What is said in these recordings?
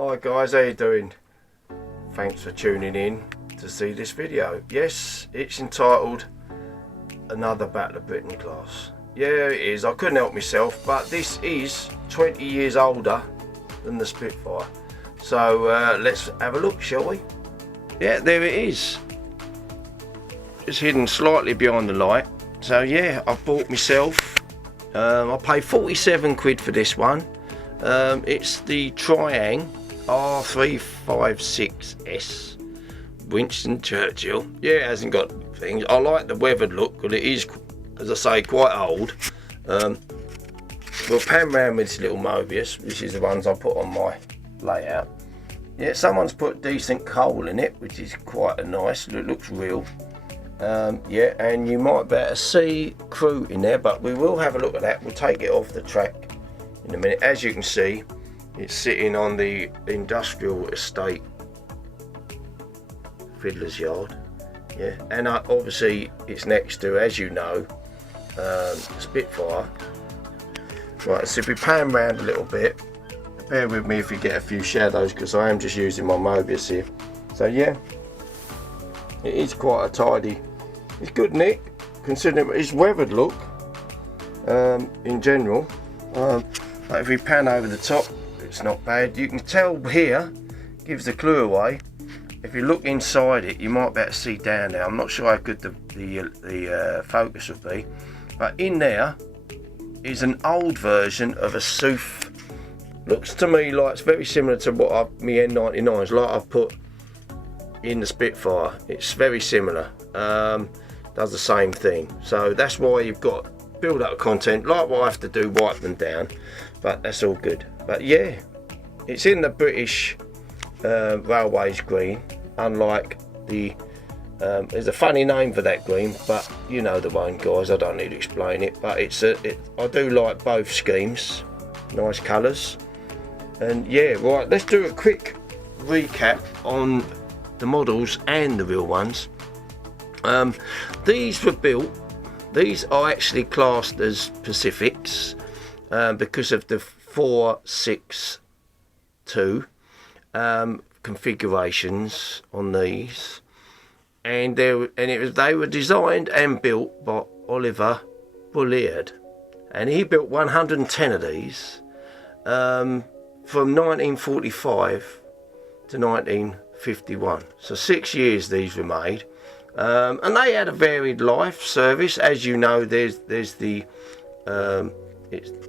Hi guys, how you doing? Thanks for tuning in to see this video. Yes, it's entitled Another Battle of Britain class. Yeah, it is. I couldn't help myself, but this is 20 years older than the Spitfire. So let's have a look, shall we? Yeah, there it is. It's hidden slightly behind the light. So yeah, I bought myself. I paid 47 quid for this one. It's the Triang R356S Winston Churchill. Yeah, it hasn't got things. I like the weathered look because it is, as I say, quite old. We'll pan round with this little Mobius, which is the ones I put on my layout. Yeah, someone's put decent coal in it, which is quite a nice. It looks real. Yeah, and you might better see crew in there, but we will have a look at that. We'll take it off the track in a minute. As you can see, it's sitting on the industrial estate fiddler's yard. Yeah, and obviously it's next to, as you know, Spitfire. Right, so if we pan round a little bit, bear with me if you get a few shadows because I am just using my Mobius here. So yeah, it is quite a tidy. It's good nick considering its weathered look in general. But if we pan over the top, it's not bad. You can tell here, gives the clue away. If you look inside it, you might better see down there. I'm not sure how good the focus would be, but in there is an old version of a Sooth. Looks to me like it's very similar to what my N99s, like I've put in the Spitfire. It's very similar. Does the same thing. So that's why you've got build up content like what I have to do, wipe them down, but that's all good. But yeah, it's in the British Railways green, unlike the there's a funny name for that green, but you know the one, guys. I don't need to explain it, but I do like both schemes. Nice colours. And yeah, right, let's do a quick recap on the models and the real ones. These were built, these are actually classed as Pacifics because of the 462 configurations on these, and they were designed and built by Oliver Bulliard, and he built 110 of these from 1945 to 1951. So 6 years these were made. And they had a varied life service. As you know, there's the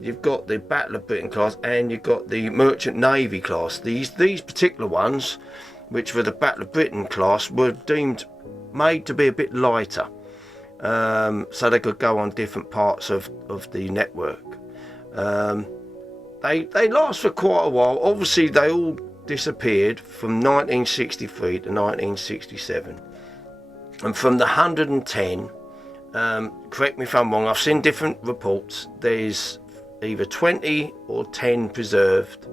you've got the Battle of Britain class and you've got the Merchant Navy class. These particular ones, which were the Battle of Britain class, were made to be a bit lighter, so they could go on different parts of the network. They last for quite a while. Obviously, they all disappeared from 1963 to 1967. And from the 110, correct me if I'm wrong, I've seen different reports, there's either 20 or 10 preserved,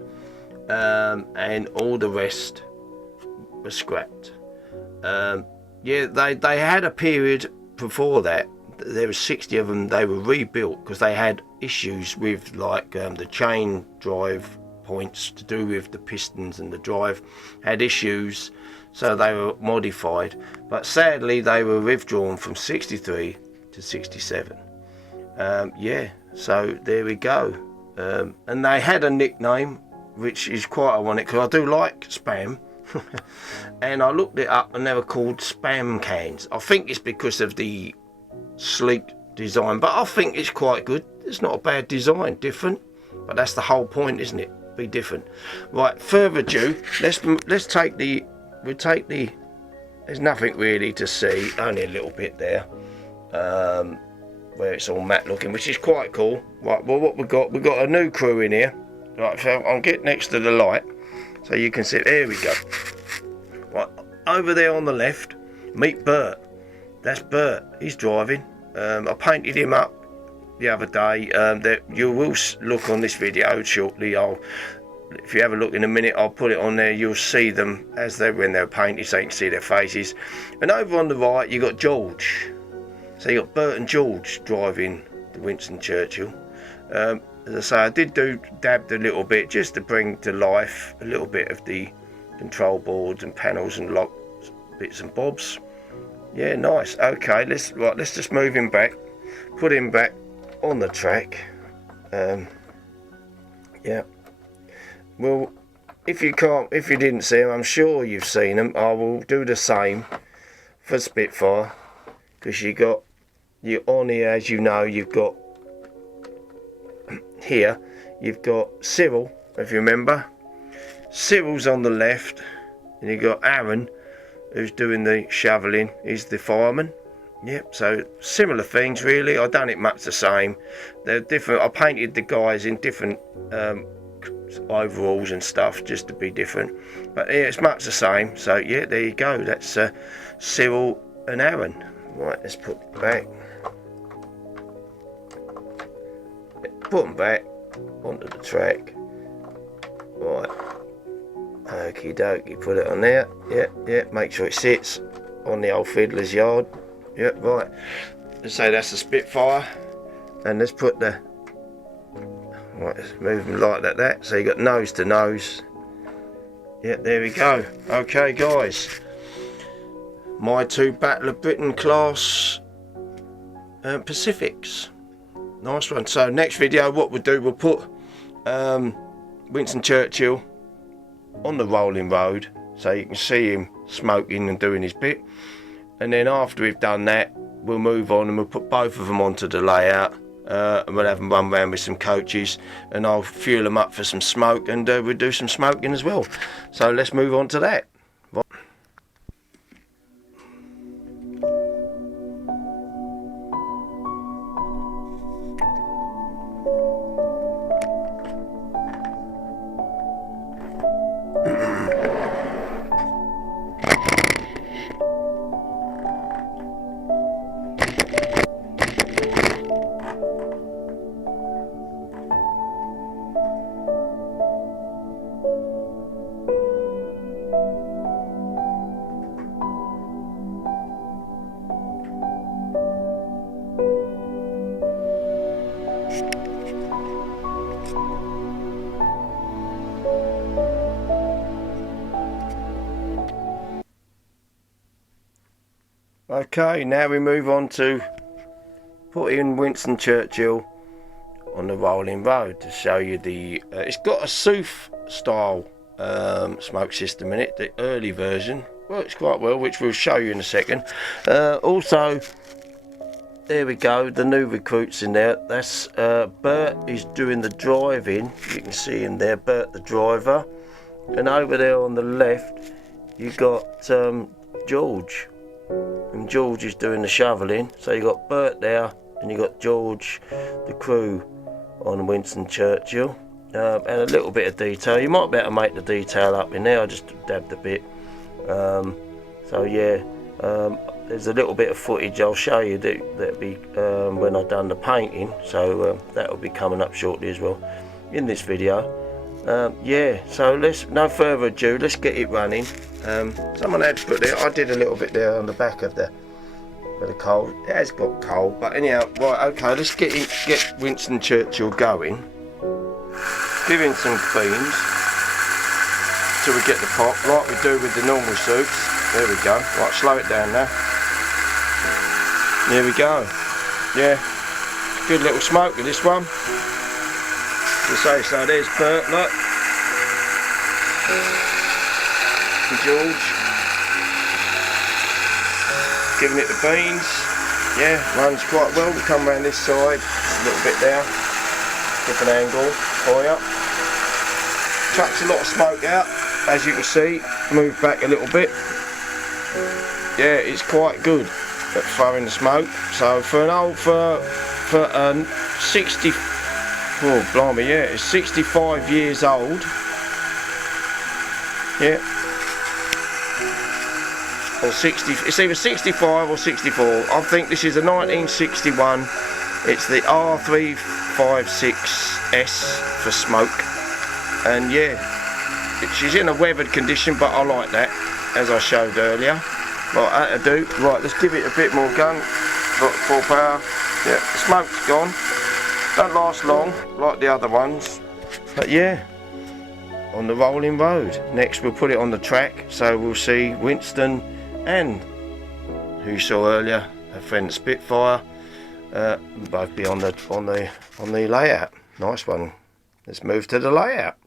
and all the rest were scrapped. Yeah, they had a period before that. There were 60 of them. They were rebuilt because they had issues with like the chain drive points to do with the pistons, and the drive had issues. So they were modified, but sadly they were withdrawn from 63 to 67. Yeah, so there we go. And they had a nickname, which is quite ironic because I do like Spam. And I looked it up and they were called Spam Cans. I think it's because of the sleek design, but I think it's quite good. It's not a bad design, different, but that's the whole point, isn't it? Be different. Right, further ado, let's take the. There's nothing really to see, only a little bit there, where it's all matte looking, which is quite cool. Right, well, what we've got a new crew in here. Right, so I'll get next to the light so you can see. There we go. Right, over there on the left, meet Bert. That's Bert. He's driving. I painted him up the other day. That you will look on this video shortly. If you have a look in a minute, I'll put it on there. You'll see them when they're painted, so you can see their faces. And over on the right, you got George. So you got Bert and George driving the Winston Churchill. as I say, I did dabbed a little bit just to bring to life a little bit of the control boards and panels and lock bits and bobs. Yeah, nice. Okay, let's just move him back, put him back on the track. Yeah. Well, if you didn't see them, I'm sure you've seen them. I will do the same for Spitfire, because you're on here, as you know, you've got here, you've got Cyril, if you remember. Cyril's on the left, and you've got Aaron, who's doing the shoveling. He's the fireman. Yep, so similar things really. I've done it much the same. They're different. I painted the guys in different overalls and stuff just to be different. But yeah, it's much the same. So yeah, there you go. That's Cyril and Aaron. Right, let's put them back. Put them back onto the track. Right. Okie dokie, put it on there. Yeah, make sure it sits on the old fiddler's yard. Yep, right. Let's say that's the Spitfire. And let's put the... Right, let's move them like that. So you got nose to nose. Yeah, there we go. Okay, guys. My two Battle of Britain class Pacifics. Nice one. So next video, what we'll do, we'll put Winston Churchill on the rolling road, so you can see him smoking and doing his bit. And then after we've done that, we'll move on and we'll put both of them onto the layout, and we'll have them run around with some coaches, and I'll fuel them up for some smoke, and we'll do some smoking as well. So let's move on to that. Okay, now we move on to putting Winston Churchill on the rolling road to show you the... it's got a Sooth style smoke system in it. The early version works quite well, which we'll show you in a second. Also, there we go, the new recruits in there. That's Bert is doing the driving. You can see him there, Bert the driver. And over there on the left, you got George. And George is doing the shoveling. So you got Bert there, and you got George, the crew on Winston Churchill, and a little bit of detail. You might better make the detail up in there. I just dabbed a bit. So yeah, there's a little bit of footage I'll show you that'll be when I've done the painting. So that will be coming up shortly as well in this video. Yeah, so let's, no further ado, let's get it running. Someone had to put there, I did a little bit there on the back of the coal. It has got coal, but anyhow, right, okay, let's get Winston Churchill going. Give him some beans till we get the pop, like we do with the normal suits. There we go. Right, slow it down now. There we go. Yeah, good little smoke with this one. So there's Bert, look. And George. Giving it the beans. Yeah, runs quite well. We'll come around this side, a little bit there. Different angle, high up. Chucks a lot of smoke out, as you can see. Move back a little bit. Yeah, it's quite good at throwing the smoke. So for an old, for 60, oh blimey, yeah, it's 65 years old. Yeah. Or 60, it's either 65 or 64. I think this is a 1961. It's the R356S for smoke. And yeah, she's in a weathered condition, but I like that, as I showed earlier. Right, that'll do. Right, let's give it a bit more gun. Got full power. Yeah, the smoke's gone. Don't last long like the other ones, but yeah, on the rolling road. Next we'll put it on the track, so we'll see Winston and who you saw earlier, a friend Spitfire, both be on the layout. Nice one. Let's move to the layout.